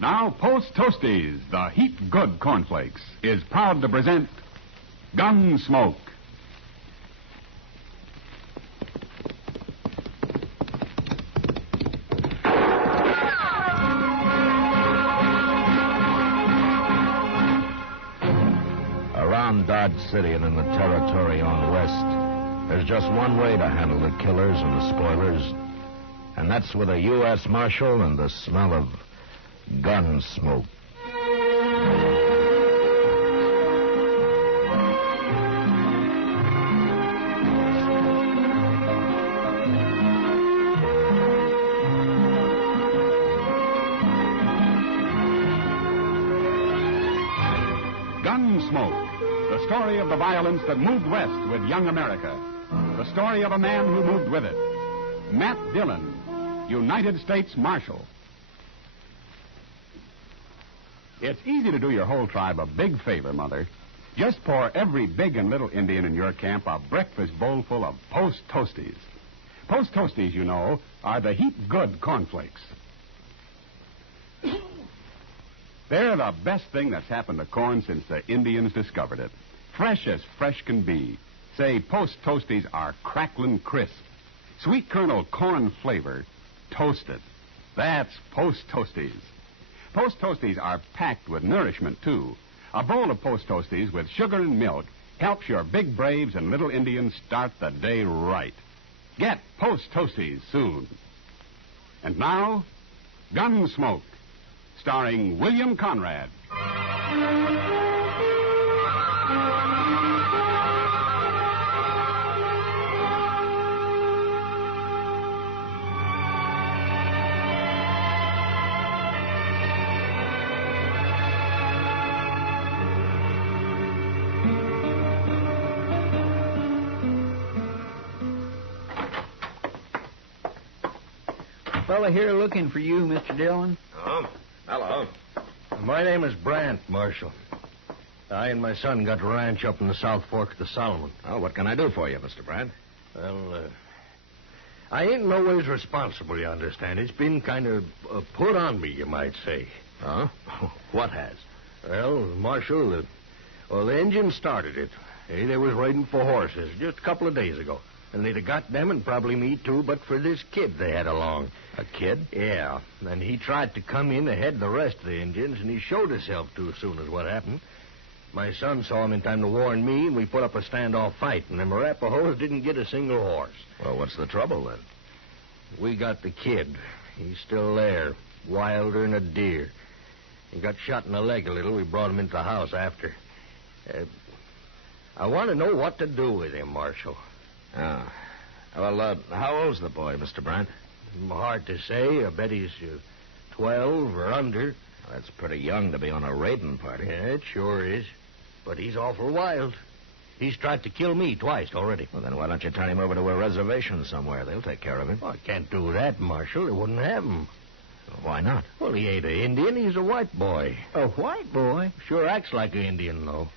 Now, Post Toasties, the heat good cornflakes, is proud to present Gunsmoke. Around Dodge City and in the territory on west, there's just one way to handle the killers and the spoilers, and that's with a U.S. Marshal and the smell of gun smoke. Gunsmoke, the story of the violence that moved west with young America. The story of a man who moved with it. Matt Dillon, United States Marshal. It's easy to do your whole tribe a big favor, Mother. Just pour every big and little Indian in your camp a breakfast bowl full of Post Toasties. Post Toasties, you know, are the heat good cornflakes. They're the best thing that's happened to corn since the Indians discovered it. Fresh as fresh can be. Say, Post Toasties are crackling crisp. Sweet kernel corn flavor, toasted. That's Post Toasties. Post Toasties are packed with nourishment, too. A bowl of Post Toasties with sugar and milk helps your big braves and little Indians start the day right. Get Post Toasties soon. And now, Gunsmoke, starring William Conrad. Fella here looking for you, Mr. Dillon. Oh, hello. My name is Brant, Marshal. I and my son got a ranch up in the South Fork of the Solomon. Oh, what can I do for you, Mr. Brandt? Well, I ain't no ways responsible, you understand. It's been kind of put on me, you might say. Huh? What has? Well, Marshal, the Indians started it. Hey, they was riding for horses just a couple of days ago. And they'd have got them and probably me, too, but for this kid they had along. A kid? Yeah. And he tried to come in ahead of the rest of the Indians, and he showed himself too soon as what happened. My son saw him in time to warn me, and we put up a standoff fight, and them Arapahoes didn't get a single horse. Well, what's the trouble, then? We got the kid. He's still there, wilder than a deer. He got shot in the leg a little. We brought him into the house after. I want to know what to do with him, Marshal. Oh. Well, how old's the boy, Mr. Brandt? Hard to say. I bet he's 12 or under. Well, that's pretty young to be on a raiding party. Yeah, it sure is. But he's awful wild. He's tried to kill me twice already. Well, then why don't you turn him over to a reservation somewhere? They'll take care of him. Well, I can't do that, Marshal. They wouldn't have him. Well, why not? Well, he ain't an Indian. He's a white boy. A white boy? Sure acts like an Indian, though.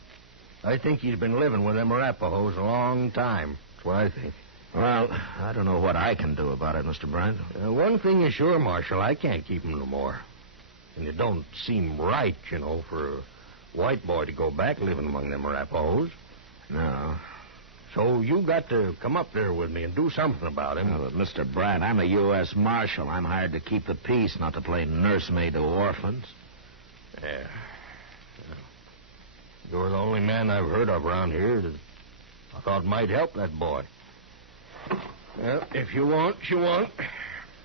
I think he's been living with them Arapahoes a long time. That's what I think. Well, I don't know what I can do about it, Mr. Brandt. One thing is sure, Marshal, I can't keep him no more. And it don't seem right, you know, for a white boy to go back living among them Arapahoes. No. So you got to come up there with me and do something about him. But Mr. Brandt, I'm a U.S. Marshal. I'm hired to keep the peace, not to play nursemaid to orphans. Yeah. You're the only man I've heard of around here that I thought might help that boy. Well, if you want, you want.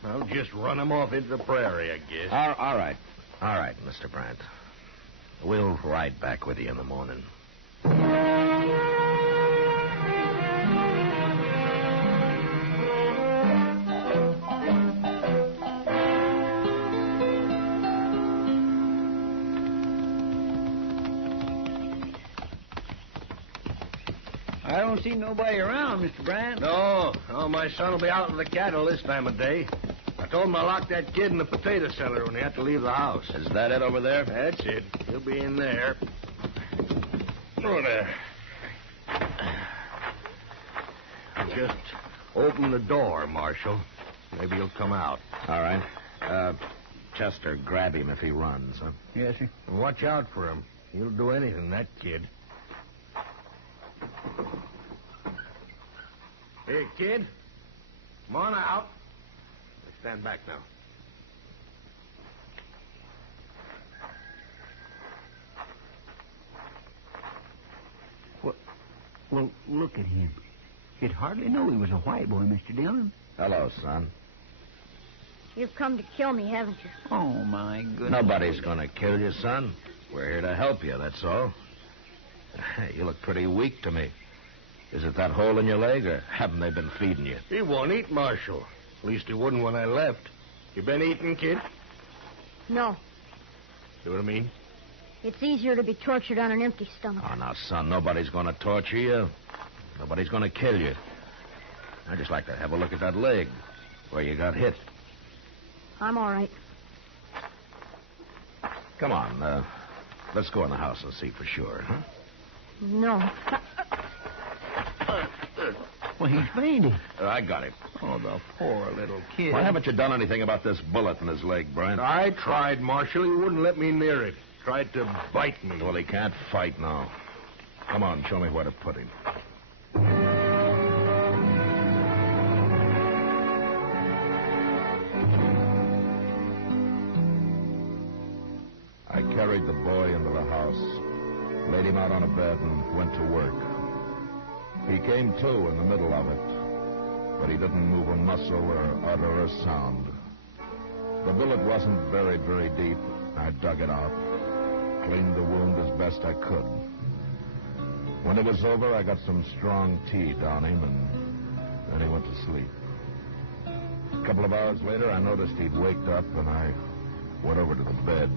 I'll just run him off into the prairie, I guess. All right. All right, Mr. Brandt. We'll ride back with you in the morning. I don't see nobody around, Mr. Brandt. No, my son will be out with the cattle this time of day. I told him I locked that kid in the potato cellar when he had to leave the house. Is that it over there? That's it. He'll be in there. Oh, there. Just open the door, Marshal. Maybe he'll come out. All right. Chester, grab him if he runs, huh? Yes, sir. And watch out for him. He'll do anything, that kid. Hey, kid. Come on out. Stand back now. Well, look at him. You'd hardly know he was a white boy, Mr. Dillon. Hello, son. You've come to kill me, haven't you? Oh, my goodness. Nobody's going to kill you, son. We're here to help you, that's all. You look pretty weak to me. Is it that hole in your leg, or haven't they been feeding you? He won't eat, Marshal. At least he wouldn't when I left. You been eating, kid? No. See what I mean? It's easier to be tortured on an empty stomach. Oh, now, son, nobody's going to torture you. Nobody's going to kill you. I'd just like to have a look at that leg where you got hit. I'm all right. Come on, let's go in the house and see for sure, huh? No. Well, he's fainting. I got him. Oh, the poor little kid. Why haven't you done anything about this bullet in his leg, Brent? I tried, Marshal. He wouldn't let me near it. Tried to bite me. Well, he can't fight now. Come on, show me where to put him. I carried the boy into the house, laid him out on a bed, and went to work. He came to in the middle of it, but he didn't move a muscle or utter a sound. The bullet wasn't buried very deep. I dug it out, cleaned the wound as best I could. When it was over, I got some strong tea down him, and then he went to sleep. A couple of hours later, I noticed he'd waked up, and I went over to the bed.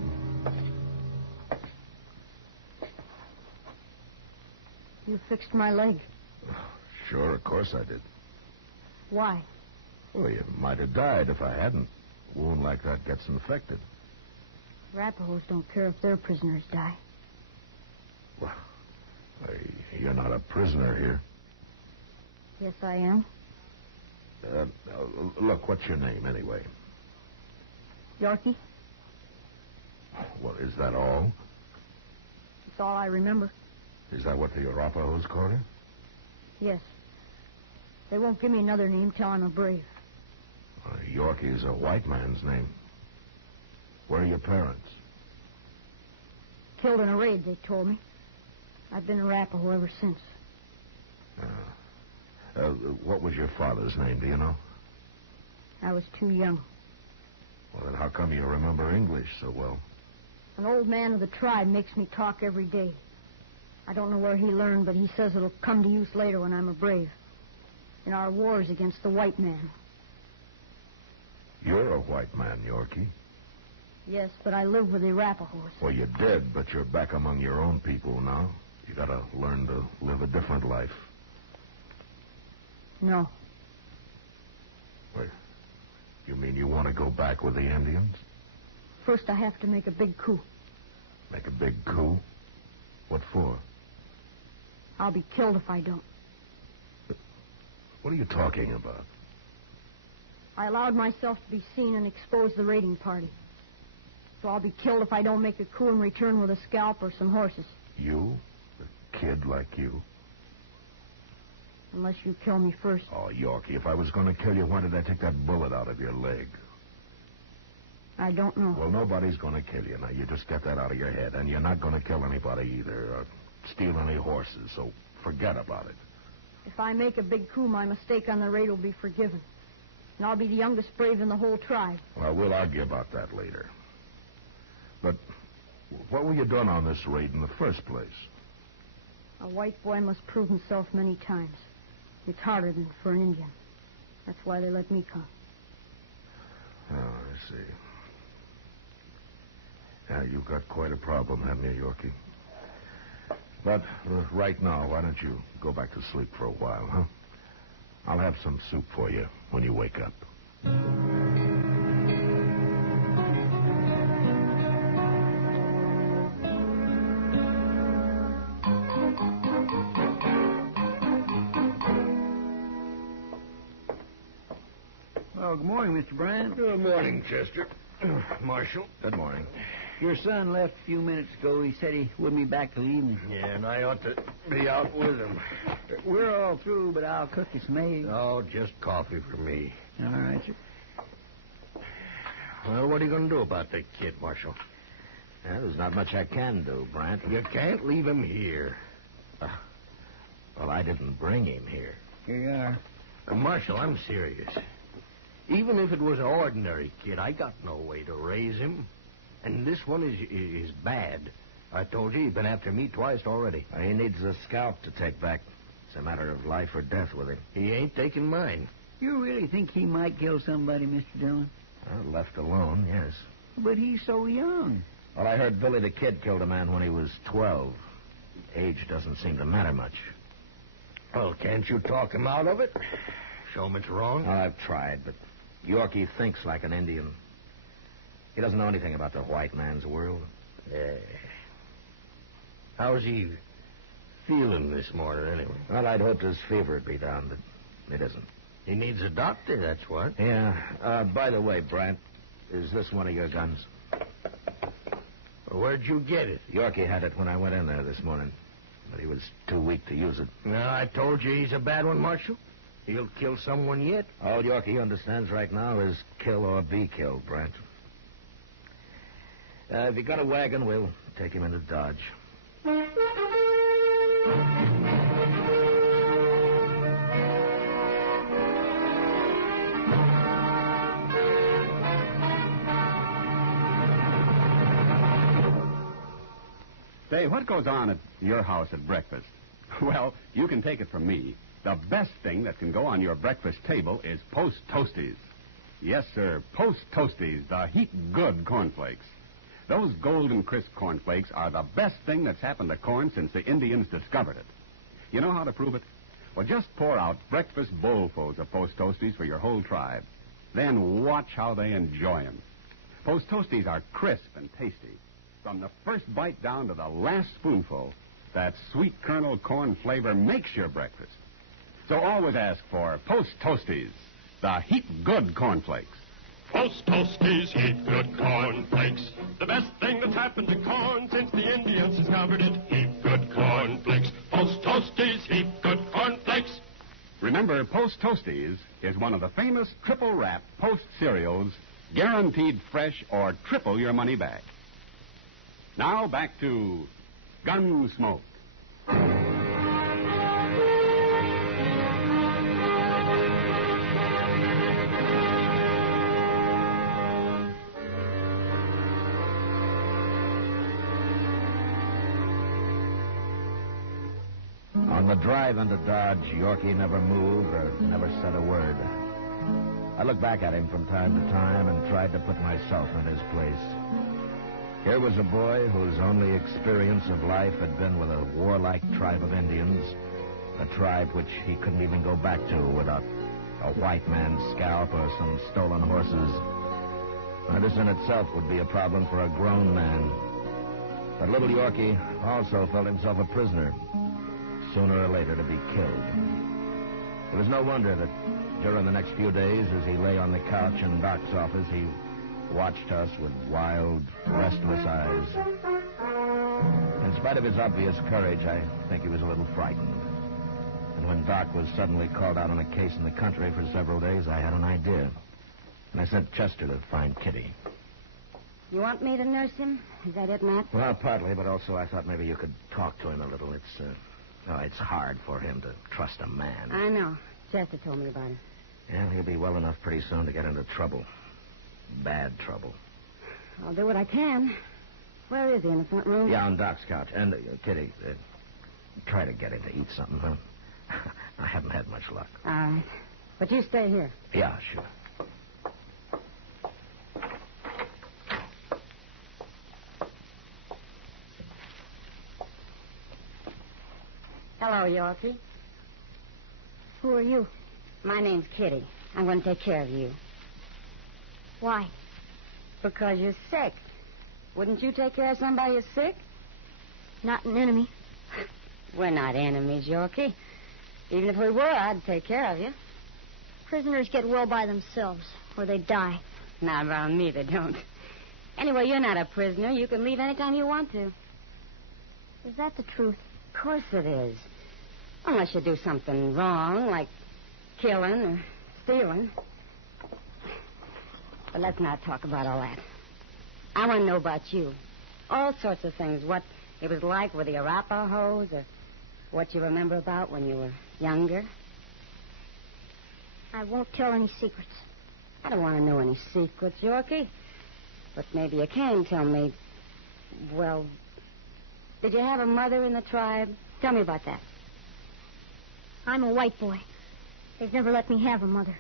You fixed my leg. Sure, of course I did. Why? Well, you might have died if I hadn't. A wound like that gets infected. Arapahoes don't care if their prisoners die. Well, you're not a prisoner here. Yes, I am. Look, what's your name, anyway? Yorkie? Well, is that all? That's all I remember. Is that what the Arapahoes call you? Yes. They won't give me another name till I'm a brave. Yorkie is a white man's name. Where are your parents? Killed in a raid, they told me. I've been a Arapaho ever since. What was your father's name, do you know? I was too young. Well, then how come you remember English so well? An old man of the tribe makes me talk every day. I don't know where he learned, but he says it'll come to use later when I'm a brave. In our wars against the white man. You're a white man, Yorkie. Yes, but I live with the Arapahoes. Well, you did, but you're back among your own people now. You gotta learn to live a different life. No. Wait, you mean you want to go back with the Indians? First, I have to make a big coup. Make a big coup? What for? I'll be killed if I don't. What are you talking about? I allowed myself to be seen and expose the raiding party. So I'll be killed if I don't make a coup and return with a scalp or some horses. You? A kid like you? Unless you kill me first. Oh, Yorkie, if I was going to kill you, why did I take that bullet out of your leg? I don't know. Well, nobody's going to kill you. Now, you just get that out of your head. And you're not going to kill anybody either, or steal any horses, so forget about it. If I make a big coup, my mistake on the raid will be forgiven. And I'll be the youngest brave in the whole tribe. Well, we'll argue about that later. But what were you doing on this raid in the first place? A white boy must prove himself many times. It's harder than for an Indian. That's why they let me come. Oh, I see. Yeah, you've got quite a problem, haven't you, Yorkie? But right now, why don't you go back to sleep for a while, huh? I'll have some soup for you when you wake up. Well, good morning, Mr. Brand. Good morning, Chester. Marshal. Good morning. Your son left a few minutes ago. He said he wouldn't be back till evening. Yeah, and I ought to be out with him. We're all through, but I'll cook you some eggs. Oh, just coffee for me. All right, sir. Well, what are you going to do about that kid, Marshal? Well, there's not much I can do, Brant. You can't leave him here. Well, I didn't bring him here. Here you are. Marshal, I'm serious. Even if it was an ordinary kid, I got no way to raise him. And this one is bad. I told you he's been after me twice already. Well, he needs a scalp to take back. It's a matter of life or death with him. He ain't taking mine. You really think he might kill somebody, Mr. Dillon? Well, left alone, yes. But he's so young. Well, I heard Billy the Kid killed a man when he was 12. Age doesn't seem to matter much. Well, can't you talk him out of it? Show him it's wrong? Well, I've tried, but Yorkie thinks like an Indian. He doesn't know anything about the white man's world. How's he feeling this morning, anyway? Well, I'd hoped his fever would be down, but it isn't. He needs a doctor, that's what. Yeah. By the way, Brant, is this one of your guns? Where'd you get it? Yorkie had it when I went in there this morning, but he was too weak to use it. No, I told you he's a bad one, Marshal. He'll kill someone yet. All Yorkie understands right now is kill or be killed, Brant. If you got a wagon, we'll take him into Dodge. Say, what goes on at your house at breakfast? Well, you can take it from me. The best thing that can go on your breakfast table is Post Toasties. Yes, sir, Post Toasties, the heat good cornflakes. Those golden crisp cornflakes are the best thing that's happened to corn since the Indians discovered it. You know how to prove it? Well, just pour out breakfast bowlfuls of Post Toasties for your whole tribe. Then watch how they enjoy them. Post Toasties are crisp and tasty. From the first bite down to the last spoonful, that sweet kernel corn flavor makes your breakfast. So always ask for Post Toasties, the heat good cornflakes. Post Toasties, heat good cornflakes. The best thing that's happened to corn since the Indians discovered it. Heat good cornflakes. Post Toasties, heat good cornflakes. Remember, Post Toasties is one of the famous triple wrap Post cereals, guaranteed fresh or triple your money back. Now back to Gunsmoke. On the drive into Dodge, Yorkie never moved or never said a word. I looked back at him from time to time and tried to put myself in his place. Here was a boy whose only experience of life had been with a warlike tribe of Indians, a tribe which he couldn't even go back to without a white man's scalp or some stolen horses. Now, this in itself would be a problem for a grown man. But little Yorkie also felt himself a prisoner, sooner or later to be killed. It was no wonder that during the next few days, as he lay on the couch in Doc's office, he watched us with wild, restless eyes. In spite of his obvious courage, I think he was a little frightened. And when Doc was suddenly called out on a case in the country for several days, I had an idea. And I sent Chester to find Kitty. You want me to nurse him? Is that it, Matt? Well, partly, but also I thought maybe you could talk to him a little. It's hard for him to trust a man. I know. Chester told me about it. Yeah, he'll be well enough pretty soon to get into trouble. Bad trouble. I'll do what I can. Where is he, in the front room? Yeah, on Doc's couch. And, Kitty, try to get him to eat something, huh? I haven't had much luck. All right. But you stay here. Yeah, sure. Hello, Yorkie. Who are you? My name's Kitty. I'm going to take care of you. Why? Because you're sick. Wouldn't you take care of somebody who's sick? Not an enemy. We're not enemies, Yorkie. Even if we were, I'd take care of you. Prisoners get well by themselves, or they die. Not around me, they don't. Anyway, you're not a prisoner. You can leave anytime you want to. Is that the truth? Of course it is. Unless you do something wrong, like killing or stealing. But let's not talk about all that. I want to know about you. All sorts of things. What it was like with the Arapahoes, or what you remember about when you were younger. I won't tell any secrets. I don't want to know any secrets, Yorkie. But maybe you can tell me. Well, did you have a mother in the tribe? Tell me about that. I'm a white boy. They've never let me have a mother.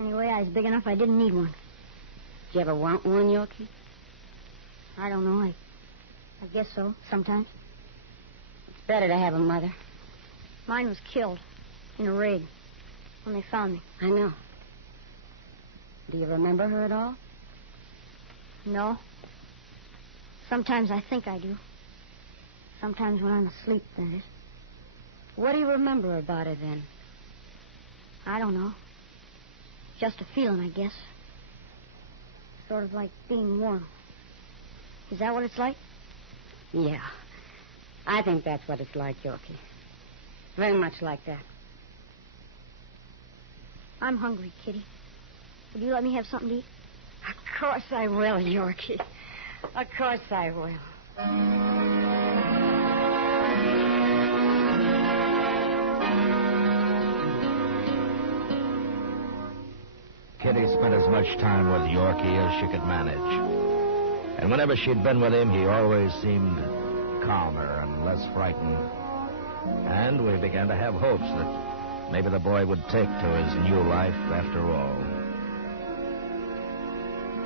Anyway, I was big enough I didn't need one. Did you ever want one, Yorkie? I don't know. I guess so, sometimes. It's better to have a mother. Mine was killed in a raid when they found me. I know. Do you remember her at all? No. Sometimes I think I do. Sometimes when I'm asleep, that is. What do you remember about her then? I don't know. Just a feeling, I guess. Sort of like being warm. Is that what it's like? Yeah. I think that's what it's like, Yorkie. Very much like that. I'm hungry, Kitty. Would you let me have something to eat? Of course I will, Yorkie. Of course I will. Kitty spent as much time with Yorkie as she could manage. And whenever she'd been with him, he always seemed calmer and less frightened. And we began to have hopes that maybe the boy would take to his new life after all.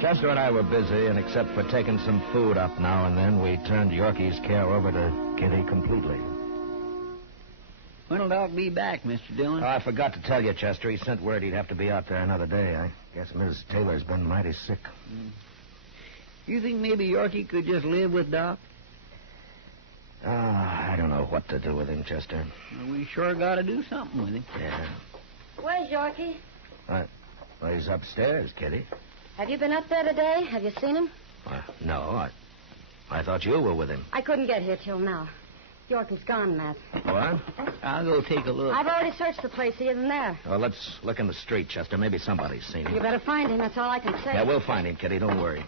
Chester and I were busy, and except for taking some food up now and then, we turned Yorkie's care over to Kitty completely. When'll Doc be back, Mr. Dillon? Oh, I forgot to tell you, Chester. He sent word he'd have to be out there another day. I guess Miss Taylor's been mighty sick. You think maybe Yorkie could just live with Doc? I don't know what to do with him, Chester. Well, we sure got to do something with him. Yeah. Where's Yorkie? Well, he's upstairs, Kitty. Have you been up there today? Have you seen him? No, I thought you were with him. I couldn't get here till now. Yorkie's gone, Matt. What? I'll go take a look. I've already searched the place. He isn't there. Well, let's look in the street, Chester. Maybe somebody's seen him. You better find him. That's all I can say. Yeah, we'll find him, Kitty. Don't worry.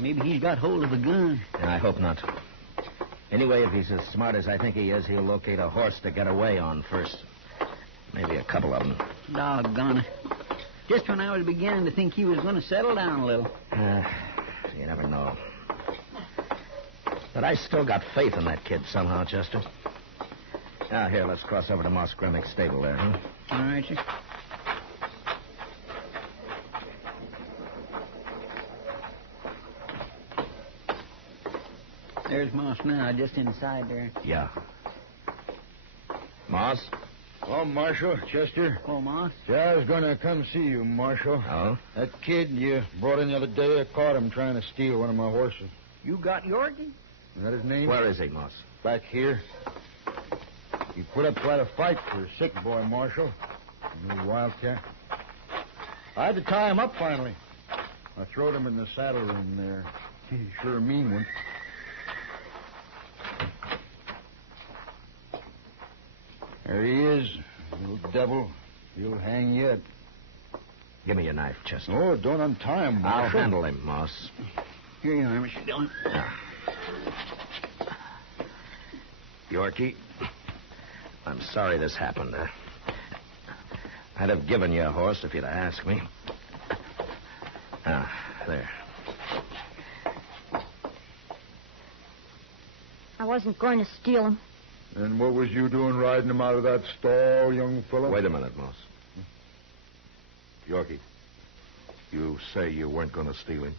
Maybe he's got hold of a gun. I hope not. Anyway, if he's as smart as I think he is, he'll locate a horse to get away on first. Maybe a couple of them. Doggone it. Just when I was beginning to think he was going to settle down a little. You never know. But I still got faith in that kid somehow, Chester. Now, here, let's cross over to Moss Gremick's stable there, huh? All right, sir. There's Moss now, just inside there. Yeah. Moss? Oh, Marshal, Chester. Oh, Moss? Yeah, I was going to come see you, Marshal. Oh? That kid you brought in the other day, I caught him trying to steal one of my horses. You got Yorkie? Is that his name? Where is he, Moss? Back here. He put up quite a fight for a sick boy, Marshal. A little wildcat. I had to tie him up finally. I throwed him in the saddle room there. He's sure a mean one. There he is, little devil. He'll hang yet. Give me your knife, Chester. Oh, don't untie him, I'll Marshal. handle him, Moss. Here you are, Mr. Dillon. Yorkie, I'm sorry this happened. I'd have given you a horse if you'd have asked me. There. I wasn't going to steal him. And what was you doing riding him out of that stall, young fellow? Wait a minute, Moss. Yorkie, you say you weren't going to steal him?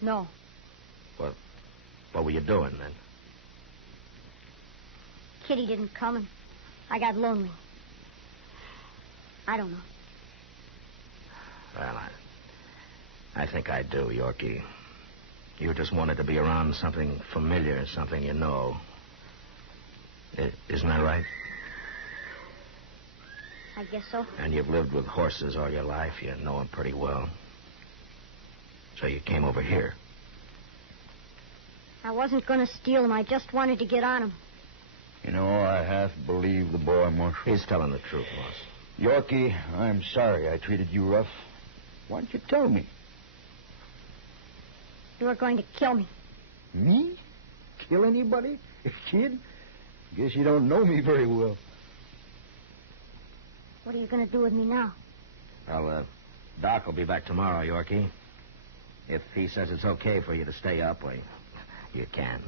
No. What were you doing then? Kitty didn't come, and I got lonely. I don't know. Well, I think I do, Yorkie. You just wanted to be around something familiar, something you know. Isn't that right? I guess so. And you've lived with horses all your life. You know them pretty well. So you came over here. I wasn't going to steal them. I just wanted to get on them. You know, I half believe the boy, Marshal. He's telling the truth, Moss. Yorkie, I'm sorry I treated you rough. Why don't you tell me? You were going to kill me. Me? Kill anybody? Kid? Guess you don't know me very well. What are you going to do with me now? Well, Doc will be back tomorrow, Yorkie. If he says it's okay for you to stay up, well, you can.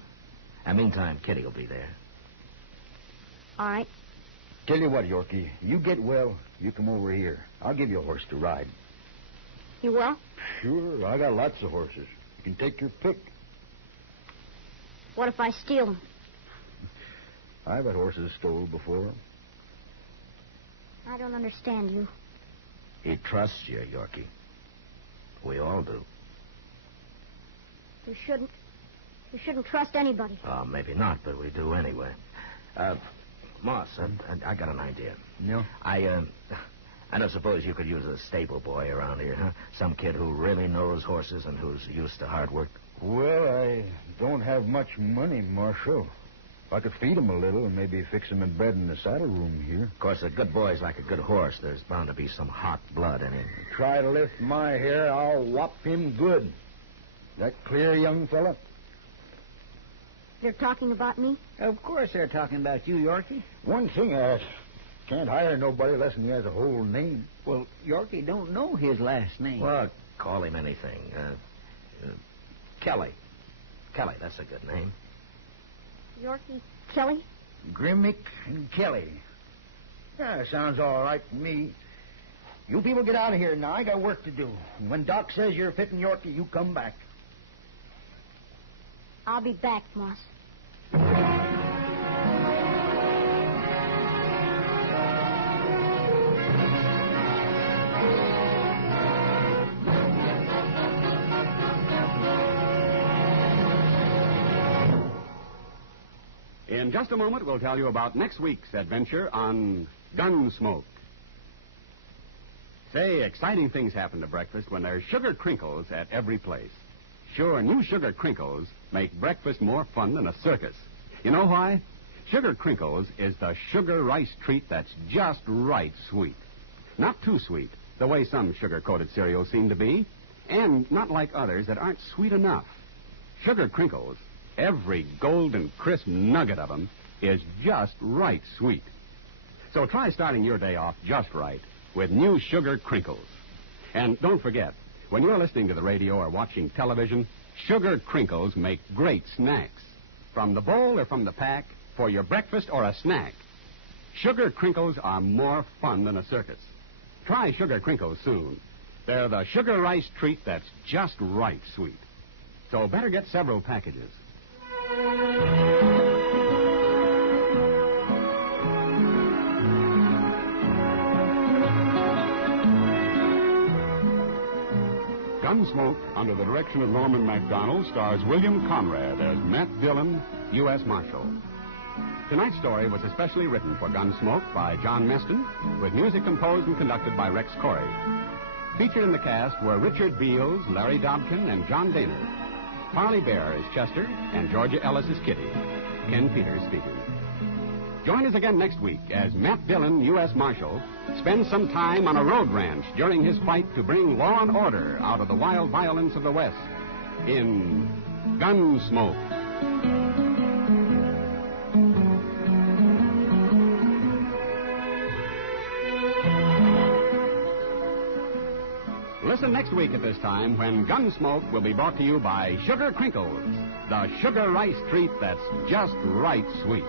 And meantime, Kitty will be there. All right. Tell you what, Yorkie, you get well, you come over here. I'll give you a horse to ride. You will? Sure, I got lots of horses. You can take your pick. What if I steal them? I've had horses stole before. I don't understand you. He trusts you, Yorkie. We all do. You shouldn't. You shouldn't trust anybody. Maybe not, but we do anyway. Moss, I got an idea. No? I don't suppose you could use a stable boy around here, huh? Some kid who really knows horses and who's used to hard work. Well, I don't have much money, Marshal. If I could feed him a little and maybe fix him a bed in the saddle room here. Of course, a good boy's like a good horse. There's bound to be some hot blood in him. Try to lift my hair, I'll whop him good. That clear, young fella? They're talking about me? Of course they're talking about you, Yorkie. One thing, I can't hire nobody less than he has a whole name. Well, Yorkie don't know his last name. Well, call him anything. Kelly. Kelly, that's a good name. Yorkie Kelly? Grimmick and Kelly. Yeah, sounds all right to me. You people get out of here now. I got work to do. And when Doc says you're fitting Yorkie, you come back. I'll be back, Moss. In just a moment, we'll tell you about next week's adventure on Gunsmoke. Say, exciting things happen to breakfast when there's sugar crinkles at every place. Sure, new sugar crinkles make breakfast more fun than a circus. You know why? Sugar crinkles is the sugar rice treat that's just right sweet. Not too sweet, the way some sugar-coated cereals seem to be, and not like others that aren't sweet enough. Sugar crinkles, every golden crisp nugget of them, is just right sweet. So try starting your day off just right with new sugar crinkles. And don't forget, when you're listening to the radio or watching television, sugar crinkles make great snacks. From the bowl or from the pack, for your breakfast or a snack, sugar crinkles are more fun than a circus. Try sugar crinkles soon. They're the sugar rice treat that's just right sweet. So better get several packages. Gunsmoke, under the direction of Norman Macdonnell, stars William Conrad as Matt Dillon, U.S. Marshal. Tonight's story was especially written for Gunsmoke by John Meston, with music composed and conducted by Rex Corey. Featured in the cast were Richard Beals, Larry Dobkin, and John Daner. Harley Bear is Chester, and Georgia Ellis is Kitty. Ken Peters speaking. Join us again next week as Matt Dillon, U.S. Marshal, spends some time on a road ranch during his fight to bring law and order out of the wild violence of the West in Gunsmoke. Listen next week at this time when Gunsmoke will be brought to you by Sugar Crinkles, the sugar rice treat that's just right sweet.